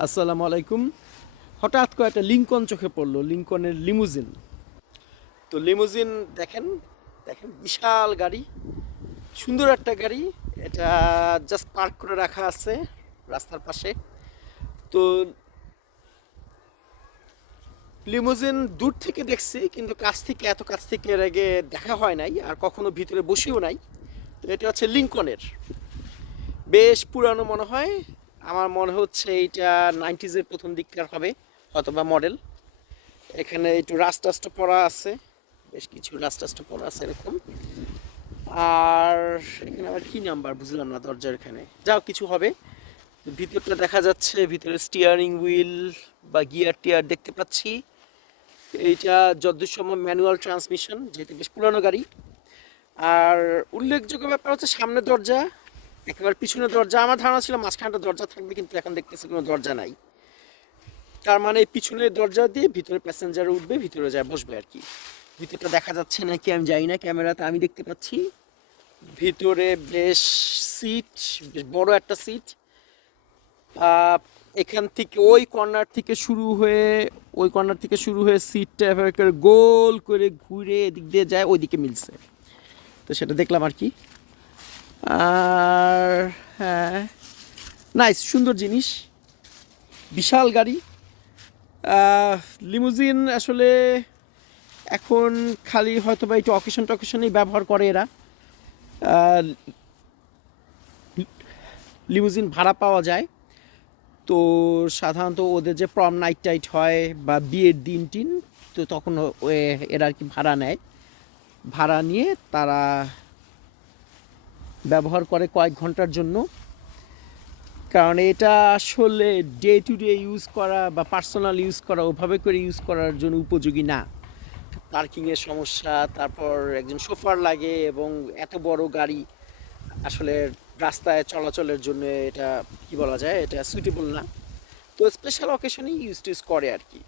আসসালামু আলাইকুম। হঠাৎ করে একটা লিঙ্কন চোখে পড়ল, লিঙ্কনের লিমুজিন। তো লিমুজিন দেখেন দেখেন, বিশাল গাড়ি, সুন্দর একটা গাড়ি। এটা জাস্ট পার্ক করে রাখা আছে রাস্তার পাশে। তো লিমুজিন দূর থেকে দেখছি, কিন্তু কাছ থেকে, এত কাছ থেকে এর আগে দেখা হয় নাই আর কখনো ভিতরে বসেও নাই। তো এটা হচ্ছে লিঙ্কনের। বেশ পুরানো মনে হয় আমার মনে হচ্ছে এইটা নাইনটিজের প্রথম দিককার হবে, অথবা মডেল এখানে একটু রাস্টাস্ট পড়া আছে, বেশ কিছু রাস্টাস্ট পড়া আছে এরকম। আর এখানে আবার কি নাম্বার বুঝলাম না দরজার এখানে। যাও, কিছু হবে। ভিতরটা দেখা যাচ্ছে, ভিতরে স্টিয়ারিং হুইল বা গিয়ার টিয়ার দেখতে পাচ্ছি। এইটা যদ্দূর সময় ম্যানুয়াল ট্রান্সমিশন যেহেতু বেশ পুরানো গাড়ি। আর উল্লেখযোগ্য ব্যাপার হচ্ছে সামনের দরজা একেবারে পিছনের দরজা, আমার ধারণা ছিল মাঝখানটা দরজা থাকবে, কিন্তু এখন দেখতেছি কোনো দরজা নাই। তার মানে পিছনের দরজা দিয়ে ভিতরে প্যাসেঞ্জার উঠবে, ভিতরে যায়, বসবে আর কি। ভিতরটা দেখা যাচ্ছে নাকি, আমি জানি না, ক্যামেরাতে আমি দেখতে পাচ্ছি। ভিতরে বেশ সিট বেশ বড় একটা সিট এখান থেকে ওই কর্নার থেকে শুরু হয়ে, ওই কর্নার থেকে শুরু হয়ে সিটটা করে গোল করে ঘুরে এদিক দিয়ে যায়, ওইদিকে মিলছে। তো সেটা দেখলাম আর কি। আর হ্যাঁ। নাইস সুন্দর জিনিস। বিশাল গাড়ি। লিমুজিন আসলে এখন খালি হয়তো বা একটু অকেশন টকেশনেই ব্যবহার করে এরা। লিমুজিন ভাড়া পাওয়া যায়। তো সাধারণত ওদের যে প্রম নাইট টাইট হয় বা বিয়ের দিন টিন, তো তখন এরা আর কি ভাড়া নেয়। ভাড়া নিয়ে তারা ব্যবহার করে কয়েক ঘণ্টার জন্য। কারণ এটা আসলে ডে টু ডে ইউজ করা বা পার্সোনাল ইউজ করা, ওভাবে করে ইউজ করার জন্য উপযোগী না। পার্কিংয়ের সমস্যা, তারপর একজন সোফার লাগে এবং এত বড় গাড়ি আসলে রাস্তায় চলাচলের জন্য এটা, কি বলা যায়? এটা সুইটেবল না। তো স্পেশাল অকেশনেই ইউজ টিউজ করে আর কি।